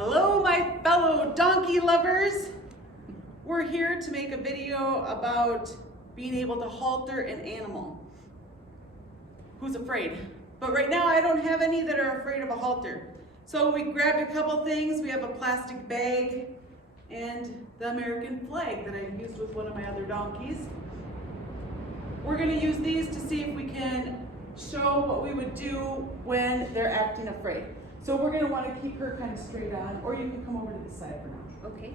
Hello, my fellow donkey lovers. We're here to make a video about being able to halter an animal who's afraid. But right now I don't have any that are afraid of a halter. So we grabbed a couple things. We have a plastic bag and the American flag that I used with one of my other donkeys. We're going to use these to see if we can show what we would do when they're acting afraid. So we're going to want to keep her kind of straight on, or you can come over to this side for now. Okay.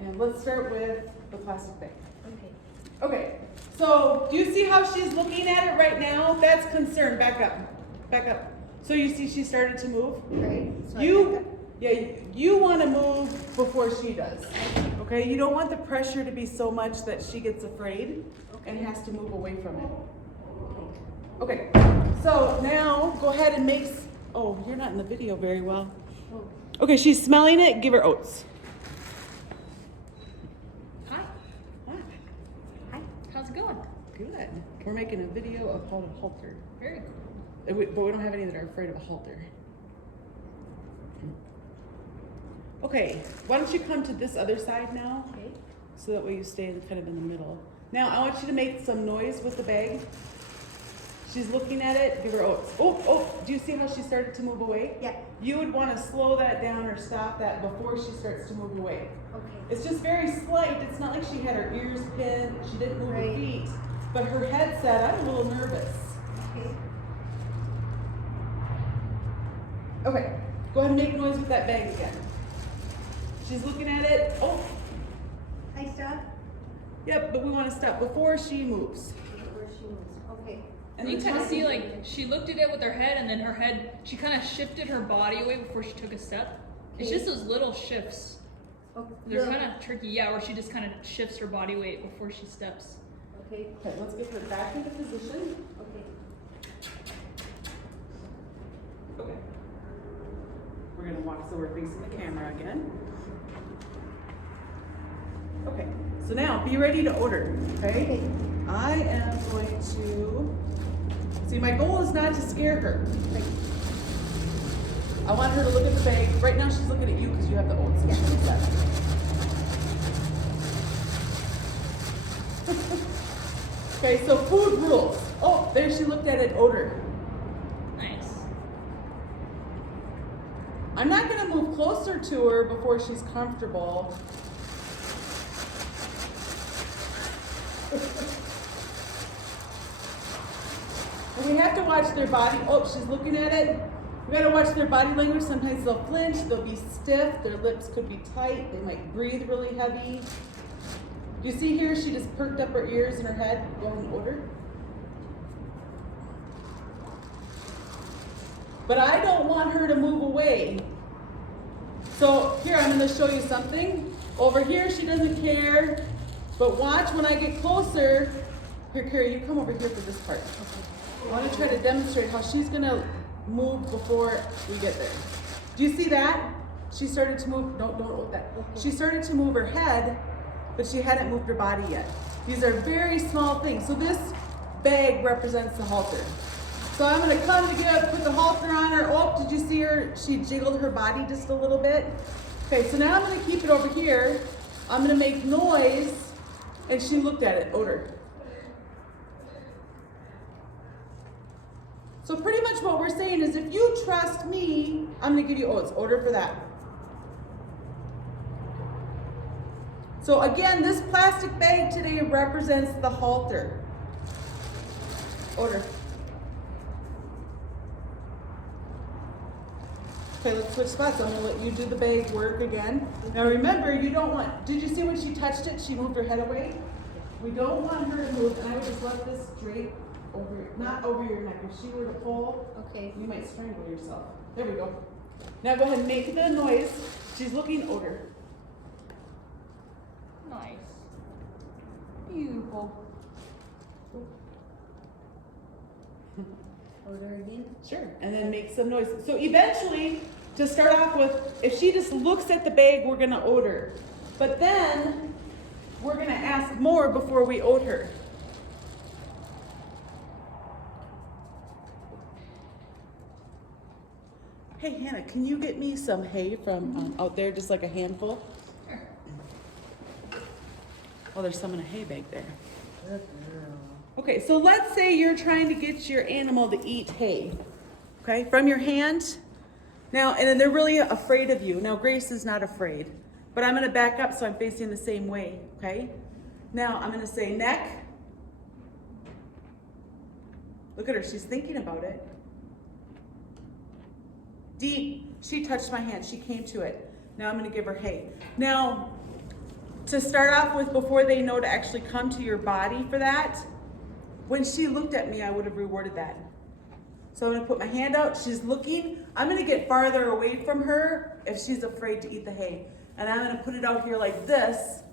And let's start with the plastic bag. Okay. Okay, so do you see how she's looking at it right now? That's concern. Back up. Back up. So you see she started to move? Right. So You want to move before she does. Okay, you don't want the pressure to be so much that she gets afraid and has to move away from it. Okay, so now go ahead and make, oh, you're not in the video very well. Okay, she's smelling it, give her oats. Hi. Hi. Hi. How's it going? Good. We're making a video of how to halter. Very cool. But we don't have any that are afraid of a halter. Okay, why don't you come to this other side now? Okay. So that way you stay kind of in the middle. Now I want you to make some noise with the bag. She's looking at it, give her oats. Oh, do you see how she started to move away? Yeah. You would want to slow that down or stop that before she starts to move away. Okay. It's just very slight. It's not like she had her ears pinned, she didn't move her feet, but her head said, I'm a little nervous. Okay. Okay, go ahead and make noise with that bag again. She's looking at it. Oh, Hi, stop. yep, but we want to stop before she moves. Before she moves. Okay. And You the kind of top- see like she looked at it with her head, and then her head, she kind of shifted her body away before she took a step. It's just those little shifts. Oh, They're no. kind of tricky, yeah, where she just kind of shifts her body weight before she steps. Okay. Okay, let's get her back into position. Okay. Okay. We're gonna walk so we're facing the camera again. Okay, so now be ready to order, okay? I am going to, see, my goal is not to scare her. I want her to look at the bag. Right now she's looking at you because you have the oats. Yeah. Okay, so food rules. Oh, there she looked at it, odor. Nice. I'm not gonna move closer to her before she's comfortable. And we have to watch their body. Oh, she's looking at it. We gotta watch their body language. Sometimes they'll flinch, they'll be stiff, their lips could be tight, they might breathe really heavy. Do you see here, she just perked up her ears and her head. Go ahead and order. But I don't want her to move away. So here, I'm gonna show you something. Over here, she doesn't care. But watch when I get closer. Here, Carrie, you come over here for this part. I want to try to demonstrate how she's gonna move before we get there. Do you see that? She started to move, don't hold that. She started to move her head, but she hadn't moved her body yet. These are very small things. So this bag represents the halter. So I'm gonna come to put the halter on her. Oh, did you see her? She jiggled her body just a little bit. Okay, so now I'm gonna keep it over here. I'm gonna make noise, and she looked at it, odor. So pretty much what we're saying is if you trust me, I'm gonna give you oats, order for that. So again, this plastic bag today represents the halter. Order. Okay, let's switch spots. I'm gonna let you do the bag work again. Now remember, you don't want, did you see when she touched it, she moved her head away? We don't want her to move, and I would just let this drape over, not over your neck. If she were to pull, Okay. you might strangle yourself. There we go. Now go ahead and make the noise. She's looking odor. Nice. Beautiful. Order again. Sure. And then make some noise. So eventually, to start off with, if she just looks at the bag, we're gonna odor. But then, we're gonna ask more before we ode her. Hey, Hannah, can you get me some hay from out there, just like a handful? Sure. Oh, there's some in a hay bag there. Okay, so let's say you're trying to get your animal to eat hay, okay, from your hand. Now, and then they're really afraid of you. Now, Grace is not afraid, but I'm gonna back up so I'm facing the same way, okay? Now, I'm gonna say neck. Look at her, she's thinking about it. Deep, she touched my hand, she came to it. Now I'm gonna give her hay. Now, to start off with, before they know to actually come to your body for that, when she looked at me, I would have rewarded that. So I'm gonna put my hand out, she's looking. I'm gonna get farther away from her if she's afraid to eat the hay. And I'm gonna put it out here like this,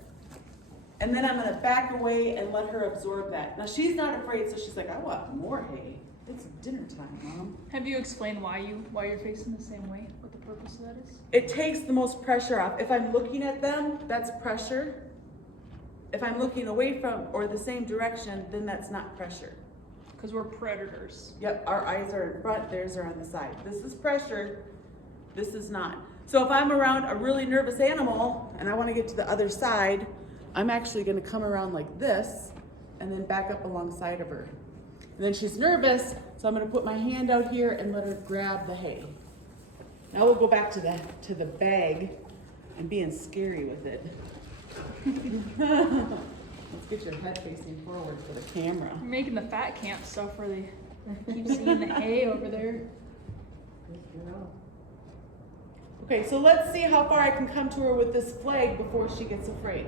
and then I'm gonna back away and let her absorb that. Now she's not afraid, so she's like, I want more hay. It's dinner time, Mom. Have you explained why you're facing the same way? What the purpose of that is? It takes the most pressure off. If I'm looking at them, that's pressure. If I'm looking away from or the same direction, then that's not pressure. Because we're predators. Yep, our eyes are in front, theirs are on the side. This is pressure, this is not. So if I'm around a really nervous animal and I want to get to the other side, I'm actually going to come around like this and then back up alongside of her. And then she's nervous, so I'm going to put my hand out here and let her grab the hay. Now we'll go back to the bag and being scary with it. Let's get your head facing forward for the camera. You're making the fat camp stuff where they keep seeing the hay over there. Okay, so let's see how far I can come to her with this flag before she gets afraid.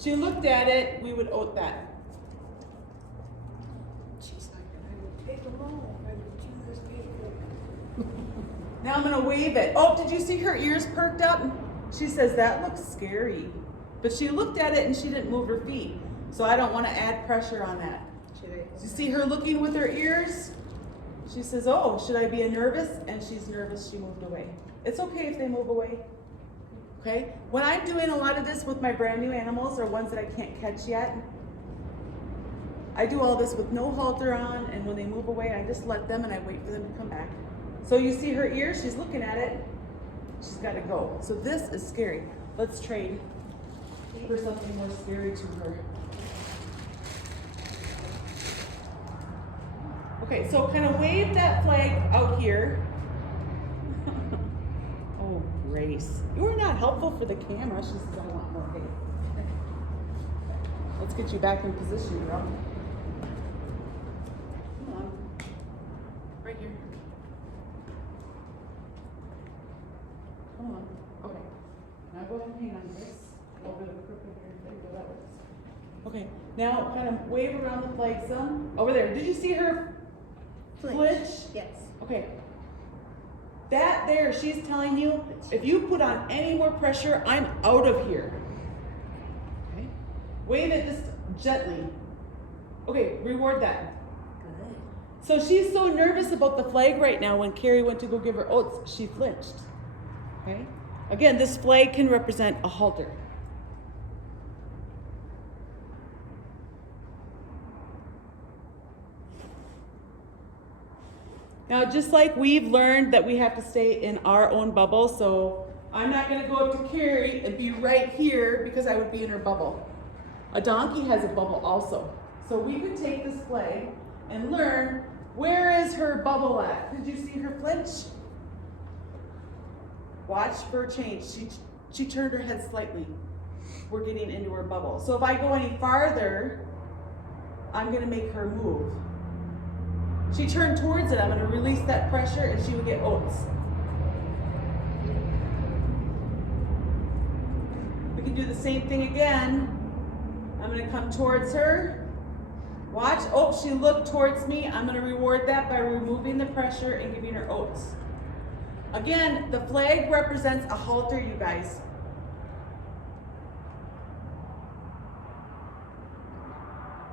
She looked at it, we would oat that. She's like, I would take them all. I would do this big. Now I'm gonna wave it. Oh, did you see her ears perked up? She says, that looks scary. But she looked at it and she didn't move her feet. So I don't wanna add pressure on that. You see her looking with her ears? She says, oh, should I be nervous? And she's nervous, she moved away. It's okay if they move away. Okay? When I'm doing a lot of this with my brand new animals or ones that I can't catch yet, I do all this with no halter on, and when they move away, I just let them and I wait for them to come back. So you see her ears, she's looking at it, she's gotta go. So this is scary. Let's trade for something more scary to her. Okay, so kind of wave that flag out here. Oh, Grace. You are not helpful for the camera. She says, I want more hay. Let's get you back in position, girl. Come on. Right here. Come on. Okay. Now go ahead and hang on this. Over the crooked here. There you go. That works. Okay. Now kind of wave around the flag some. Over there. Did you see her flinch? Yes. Okay. That there, she's telling you, if you put on any more pressure, I'm out of here. Okay. Wave it just gently. Okay, reward that. Good. So she's so nervous about the flag right now. When Carrie went to go give her oats, she flinched. Okay. Again, this flag can represent a halter. Now, just like we've learned that we have to stay in our own bubble, so I'm not going to go up to Carrie and be right here because I would be in her bubble. A donkey has a bubble also. So we could take this flag and learn, where is her bubble at? Did you see her flinch? Watch for a change. She turned her head slightly. We're getting into her bubble. So if I go any farther, I'm going to make her move. She turned towards it, I'm going to release that pressure and she would get oats. We can do the same thing again. I'm going to come towards her. Watch. Oh, she looked towards me. I'm going to reward that by removing the pressure and giving her oats. Again, the flag represents a halter, you guys.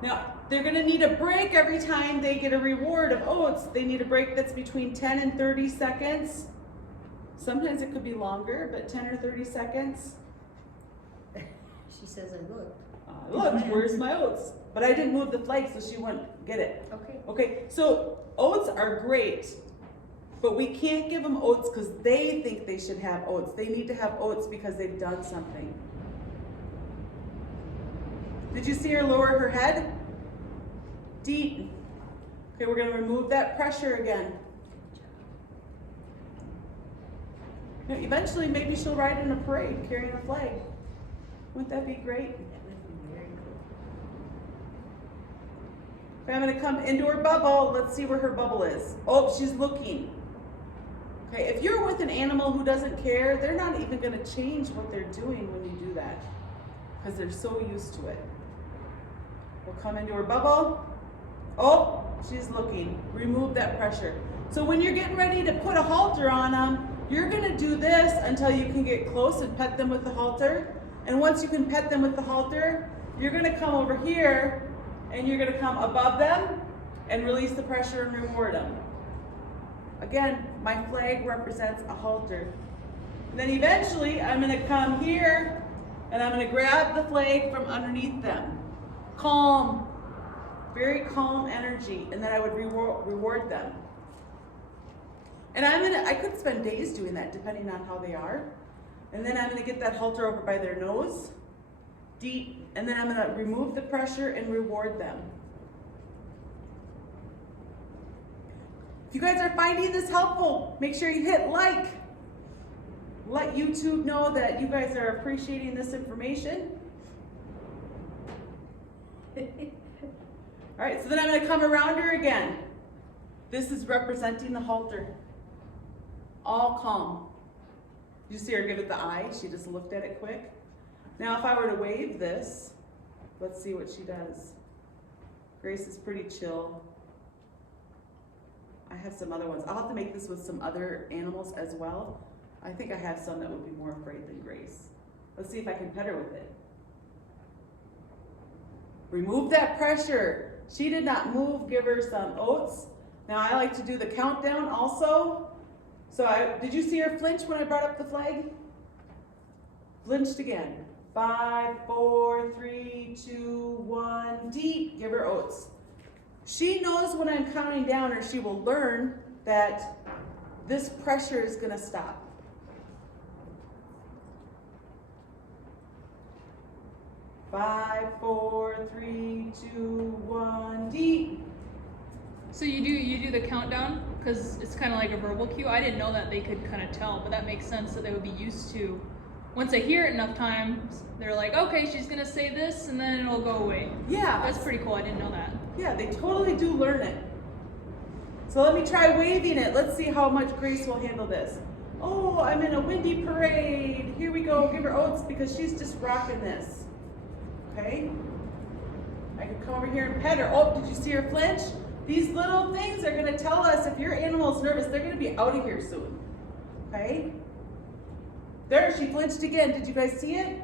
Now, they're going to need a break every time they get a reward of oats. They need a break that's between 10 and 30 seconds. Sometimes it could be longer, but 10 or 30 seconds. She says I looked. Look, where's my oats? But I didn't move the flag so she wouldn't get it. Okay. Okay, so oats are great, but we can't give them oats because they think they should have oats. They need to have oats because they've done something. Did you see her lower her head? Deep. Okay, we're going to remove that pressure again. Now, eventually, maybe she'll ride in a parade carrying a flag. Wouldn't that be great? That would be very cool. Okay, I'm going to come into her bubble. Let's see where her bubble is. Oh, she's looking. Okay, if you're with an animal who doesn't care, they're not even going to change what they're doing when you do that because they're so used to it. We'll come into her bubble. Oh, she's looking. Remove that pressure. So when you're getting ready to put a halter on them, you're going to do this until you can get close and pet them with the halter. And once you can pet them with the halter, you're going to come over here and you're going to come above them and release the pressure and reward them. Again, my flag represents a halter. And then eventually I'm going to come here and I'm going to grab the flag from underneath them. Calm, very calm energy, and then I would reward them. And I could spend days doing that depending on how they are. And then I'm going to get that halter over by their nose, deep, and then I'm going to remove the pressure and reward them. If you guys are finding this helpful, make sure you hit like. Let YouTube know that you guys are appreciating this information. All right, so then I'm going to come around her again. This is representing the halter. All calm. You see her give it the eye? She just looked at it quick. Now if I were to wave this, let's see what she does. Grace is pretty chill. I have some other ones. I'll have to make this with some other animals as well. I think I have some that would be more afraid than Grace. Let's see if I can pet her with it. Remove that pressure. She did not move. Give her some oats. Now I like to do the countdown also. So did you see her flinch when I brought up the flag? Flinched again. 5, 4, 3, 2, 1. Deep. Give her oats. She knows when I'm counting down, or she will learn that this pressure is going to stop. 5, 4, 3, 2, 1. Deep. So you do the countdown because it's kind of like a verbal cue. I didn't know that they could kind of tell, but that makes sense that they would be used to. Once they hear it enough times, they're like, okay, she's gonna say this, and then it'll go away. Yeah. That's pretty cool. I didn't know that. Yeah, they totally do learn it. So let me try waving it. Let's see how much Grace will handle this. Oh, I'm in a windy parade. Here we go. Give her oats because she's just rocking this. Okay? I can come over here and pet her. Oh, did you see her flinch? These little things are going to tell us if your animal's nervous, they're going to be out of here soon. Okay? There, she flinched again. Did you guys see it?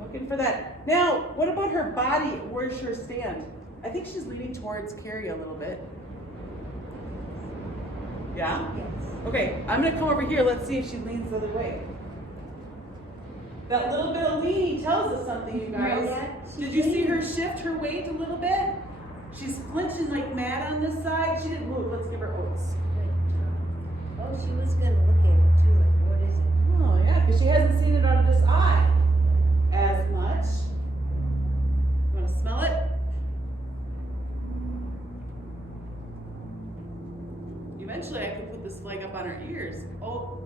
Looking for that. Now, what about her body? Where's her stand? I think she's leaning towards Carrie a little bit. Yeah? Yes. Okay, I'm going to come over here. Let's see if she leans the other way. That little bit of leaning tells us something, you guys. Yeah, Did you see her shift her weight a little bit? She's flinching like mad on this side. She didn't move. Let's give her oats. Oh, she was gonna look at it too, like, what is it? Oh, yeah, because she hasn't seen it out of this eye as much. You want to smell it? Eventually, I could put this flag up on her ears. Oh,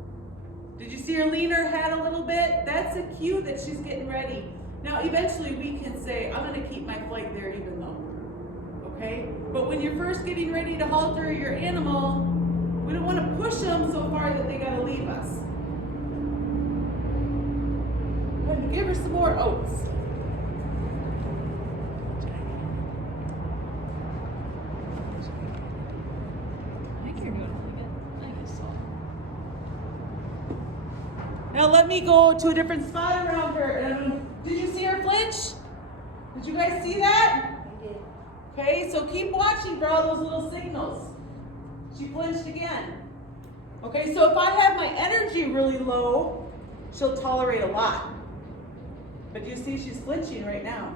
did you see her lean her head a little bit? That's a cue that she's getting ready. Now, eventually, we can say, I'm going to keep my flag there even though. Okay? But when you're first getting ready to halter your animal, we don't want to push them so far that they got to leave us. I'm going to give her some more oats. I think you're doing really good. I think I saw. Now let me go to a different spot around her. Did you see her flinch? Did you guys see that? I did. Okay, so keep watching for all those little signals. She flinched again. Okay, so if I have my energy really low, she'll tolerate a lot. But you see she's flinching right now.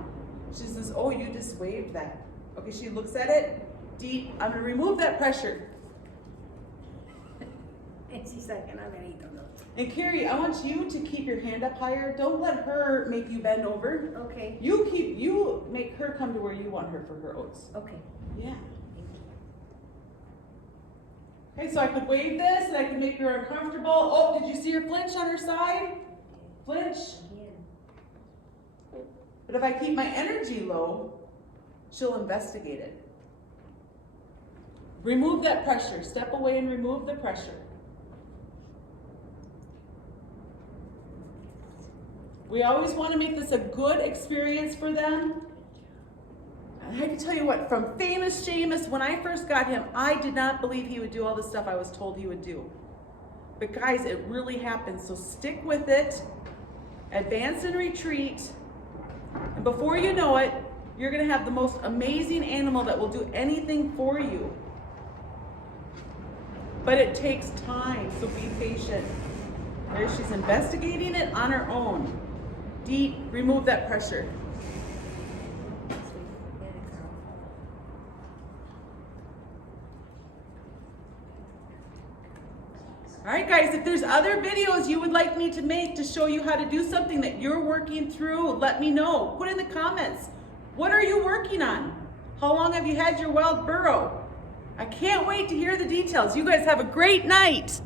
She says, oh, you just waved that. Okay, she looks at it, deep. I'm gonna remove that pressure. And she's like, and I'm gonna eat the notes. And Carrie, I want you to keep your hand up higher. Don't let her make you bend over. Okay. You make her come to where you want her for her oats. Okay. Yeah. Okay, so I could wave this and I could make her uncomfortable. Oh, did you see her flinch on her side? Flinch. Again. But if I keep my energy low, she'll investigate it. Remove that pressure. Step away and remove the pressure. We always want to make this a good experience for them. And I can tell you what, from famous Seamus, when I first got him, I did not believe he would do all the stuff I was told he would do. But guys, it really happens. So stick with it. Advance and retreat. And before you know it, you're going to have the most amazing animal that will do anything for you. But it takes time, so be patient. There, she's investigating it on her own. Deep, remove that pressure. All right, guys, if there's other videos you would like me to make to show you how to do something that you're working through, let me know. Put in the comments. What are you working on? How long have you had your wild burro? I can't wait to hear the details. You guys have a great night.